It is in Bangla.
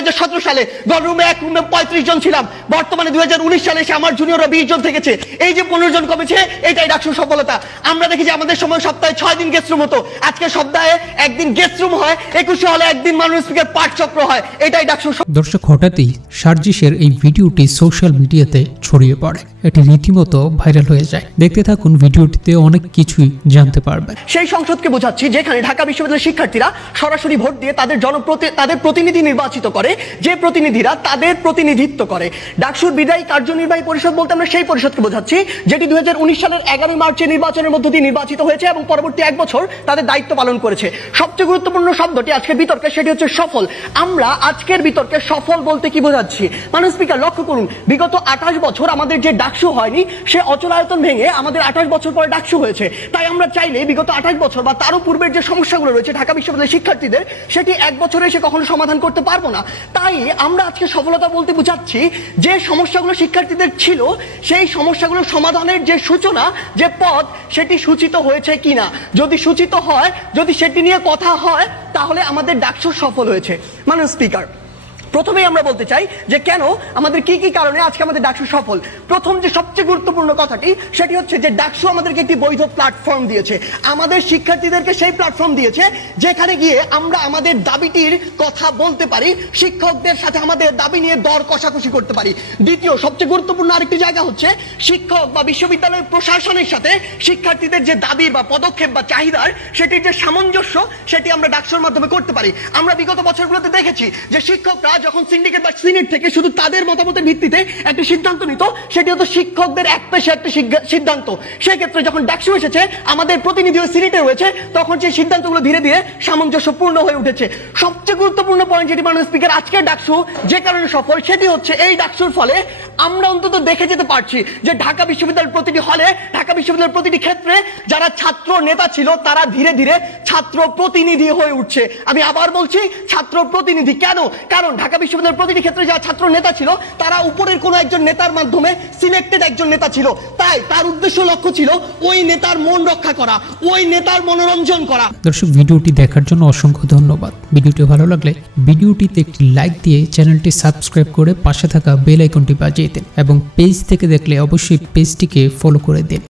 2017 সালে গণরুমে এক রুমে 35 জন ছিলাম, বর্তমানে 2019 সালে এসে আমার জুনিয়ররা 20 জন থেকেছে। এই যে 15 জন কমেছে, এটাই ডাকসুর সফলতা। আমরা দেখি যে আমাদের সময় সপ্তাহে 6 দিন গেস্ট রুম হতো, আজকে সপ্তাহে একদিন গেস্ট রুম হয়, 21 হলে একদিন মাননীয় স্পিকার পাঠ চক্র হয়, এটাই ডাকসুর। দর্শক, হঠাৎই সার্জিসের এই ভিডিওটি সোশ্যাল মিডিয়াতে ছড়িয়ে পড়ে, এটি রীতিমতো ভাইরাল হয়ে যায়। দেখতে থাকুন, ভিডিওটিতে অনেক কিছুই জানতে পারবেন। সেই সংসদকে বোঝাচ্ছি যেখানে ঢাকা বিশ্ববিদ্যালয়ের শিক্ষার্থীরা সরাসরি ভোট দিয়ে তাদের প্রতিনিধি নির্বাচিত করে, যে প্রতিনিধিরা তাদের প্রতিনিধিত্ব করে। ডাকসুর বিদায়ী কার্যনির্বাহী পরিষদ বলতে আমরা সেই পরিষদকে বোঝাচ্ছি যেটি 2019 সালের 11 মার্চে নির্বাচনের মধ্য দিয়ে নির্বাচিত হয়েছে এবং পরবর্তী 1 বছর তাদের দায়িত্ব পালন করেছে। সবচেয়ে গুরুত্বপূর্ণ শব্দটি আজকের বিতর্কে, সেটি হচ্ছে সফল। আমরা আজকের বিতর্কে সফল বলতে কি বোঝাচ্ছি? মাননীয় স্পিকার, লক্ষ্য করুন, বিগত 28 বছর আমাদের যে ডাকসু হয়নি, সে অচলায়তন ভেঙে আমাদের 28 বছর পরে ডাকসু হয়েছে। তাই আমরা চাইলে বিগত 28 বছর বা তারও পূর্বের যে সমস্যাগুলো রয়েছে ঢাকা বিশ্ববিদ্যালয়ের শিক্ষার্থীদের, সেটি 1 বছরে এসে কখনো সমাধান করতে পারবো না। তাই আমরা আজকে সফলতা বলতে বোঝাচ্ছি যে সমস্যাগুলো শিক্ষার্থীদের ছিল, সেই সমস্যাগুলো সমাধানের যে সূচনা, যে পথ, সেটি সূচিত হয়েছে কিনা। যদি সূচিত হয়, যদি সেটি নিয়ে কথা হয়, তাহলে আমাদের ডাকসু সফল হয়েছে। মাননীয় স্পিকার, প্রথমেই আমরা বলতে চাই যে কেন আমাদের কি কি কারণে আজকে আমাদের ডাকসু সফল। প্রথম যে সবচেয়ে গুরুত্বপূর্ণ কথাটি, সেটি হচ্ছে যে ডাকসু আমাদেরকে একটি বৈধ প্ল্যাটফর্ম দিয়েছে, আমাদের শিক্ষার্থীদেরকে সেই প্ল্যাটফর্ম দিয়েছে যেখানে গিয়ে আমরা আমাদের দাবিটির কথা বলতে পারি, শিক্ষকদের সাথে আমাদের দাবি নিয়ে দর কষাকষি করতে পারি। দ্বিতীয় সবচেয়ে গুরুত্বপূর্ণ আরেকটি জায়গা হচ্ছে শিক্ষক বা বিশ্ববিদ্যালয় প্রশাসনের সাথে শিক্ষার্থীদের যে দাবি বা পদক্ষেপ বা চাহিদার, সেটির যে সামঞ্জস্য, সেটি আমরা ডাকসুর মাধ্যমে করতে পারি। আমরা বিগত বছরগুলোতে দেখেছি যে শিক্ষকরা যখন সিন্ডিকেট বা সিনেট থেকে শুধু তাদের মতামতের ভিত্তিতে একটা সিদ্ধান্ত নিত, সেটি হতো শিক্ষকদের এক পেশে একটা সিদ্ধান্ত। সেই ক্ষেত্রে যখন ডাকসু এসেছে, আমাদের প্রতিনিধি সিনেটে রয়েছে, তখন সেই সিদ্ধান্তগুলো ধীরে ধীরে সামঞ্জস্যপূর্ণ হয়ে উঠেছে। সবচেয়ে গুরুত্বপূর্ণ পয়েন্ট যেটি মাননীয় স্পিকার আজকের ডাকসু যে কারণে সফল, সেটি হচ্ছে এই ডাকসুর ফলে আমরা অন্তত দেখে যেতে পারছি যে ঢাকা বিশ্ববিদ্যালয়ের প্রতিটি হলে, ঢাকা বিশ্ববিদ্যালয়ের প্রতিটি ক্ষেত্রে যারা ছাত্র নেতা ছিল, তারা ধীরে ধীরে ছাত্র প্রতিনিধি হয়ে উঠছে। আমি আবার বলছি, ছাত্র প্রতিনিধি। কেন? কারণ ঢাকা বিশ্ববিদ্যালয়ের প্রতিটি ক্ষেত্রে যারা ছাত্র নেতা ছিল, তারা উপরের কোনো একজন নেতার মাধ্যমে সিলেক্টেড একজন নেতা ছিল। তাই তার উদ্দেশ্য লক্ষ্য ছিল ওই নেতার মন রক্ষা করা, ওই নেতার মনোরঞ্জন করা। দর্শক, ভিডিওটি দেখার জন্য অসংখ্য ধন্যবাদ। ভিডিওটি ভালো লাগলে ভিডিওটিতে একটি লাইক দিয়ে চ্যানেলটি সাবস্ক্রাইব করে পাশে থাকা বেল আইকনটি বাজিয়ে দিন এবং পেজ থেকে দেখলে অবশ্যই পেজটিকে ফলো করে দিন।